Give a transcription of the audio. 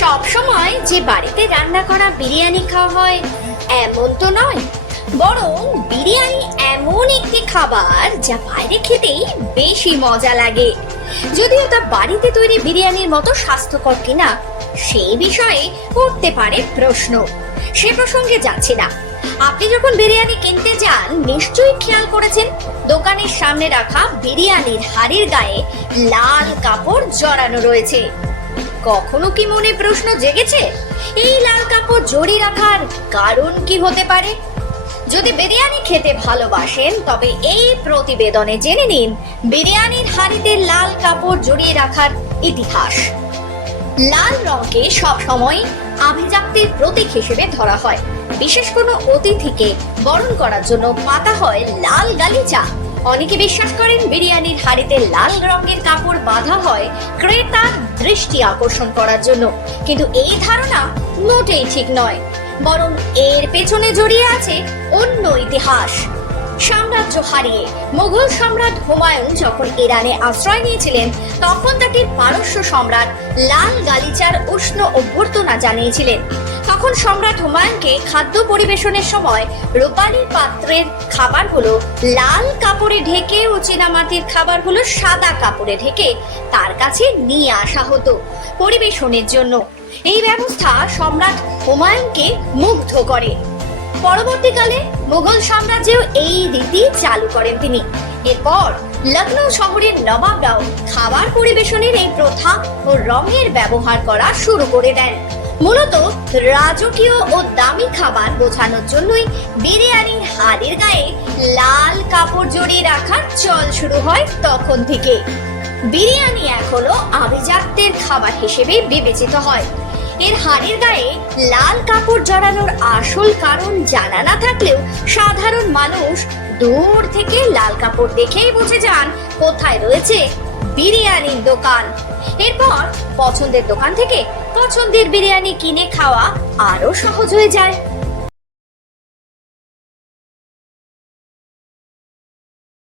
সব সময় যে বাড়িতে রান্না করা বিরিয়ানি খাওয়া হয়, এমন তো নয়। বরং বিরিয়ানি এমন একটি খাবার যা বাইরে খেতেই বেশি মজা লাগে। যদিও তা বাড়িতে তৈরি বিরিয়ানির মতো স্বাস্থ্যকর কিনা সেই বিষয়ে করতে পারে প্রশ্ন। সে প্রসঙ্গে যাচ্ছি না। আপনি যখন বিরিয়ানি কিনতে যান, নিশ্চয়ই খেয়াল করেছেন, দোকানের সামনে রাখা বিরিয়ানির হাড়ির গায়ে লাল কাপড় জড়ানো রয়েছে। কখনো কি মনে প্রশ্ন জেগেছে? এই লাল কাপড় জড়িয়ে রাখার কারণ কি হতে পারে? যদি বিরিয়ানি খেতে ভালোবাসেন, তবে এই প্রতিবেদনে জেনে নিন, বিরিয়ানির হাড়িতে লাল কাপড় জড়িয়ে রাখার ইতিহাস। লাল রঙকে সবসময় আভিজাত্যের প্রতীক হিসেবে ধরা হয়। বিশেষ কোনো অতিথিকে বরণ করার জন্য পাতা হয় লাল গালিচা। অনেকে বিশ্বাস করেন বিরিয়ানির হাড়িতে লাল রঙের কাপড় বাঁধা হয় ক্রেতার দৃষ্টি আকর্ষণ করার জন্য। কিন্তু এই ধারণা মোটেই ঠিক নয়, বরং এর পেছনে জড়িয়ে আছে অন্য ইতিহাস। সাম্রাজ্য হারিয়ে মুঘল সম্রাট হুমায়ুন যখন ইরানে আশ্রয় নিয়েছিলেন, তখন তাকে পারস্য সম্রাট লাল গালিচার উষ্ণ অভ্যর্থনা জানিয়েছিলেন। তখন সম্রাট হুমায়ুনকে খাদ্য পরিবেশনের সময় রূপালী পাত্রের খাবারগুলো লাল কাপড়ে ঢেকে ও চীনামাটির খাবারগুলো সাদা কাপড়ে ঢেকে তার কাছে নিয়ে আসা হতো পরিবেশনের জন্য। এই ব্যবস্থা সম্রাট হুমায়ুনকে মুগ্ধ করে। পরবর্তীকালে মুঘল সাম্রাজ্যেও এই রীতি চালু করেন তিনি। এরপর লখনৌ শহরের নবাবরাও খাবার পরিবেশনের এই প্রথা ও রঙের ব্যবহার করা শুরু করে দেন। মূলত রাজকীয় ও দামি খাবার বোঝানোর জন্যই বিরিয়ানির হাড়ির গায়ে লাল কাপড় জড়িয়ে রাখার চল শুরু হয় তখন থেকে। বিরিয়ানি এখনও আভিজাত্যের খাবার হিসেবে বিবেচিত হয়। এর হাড়ির গায়ে লাল কাপড় জড়ানোর আসল কারণ জানা না থাকলেও সাধারণ মানুষ দূর থেকে লাল কাপড় দেখেই বুঝে যান কোথায় রয়েছে বিরিয়ানির দোকান। এরপর পছন্দের দোকান থেকে পছন্দের বিরিয়ানি কিনে খাওয়া আরও সহজ হয়ে যায়।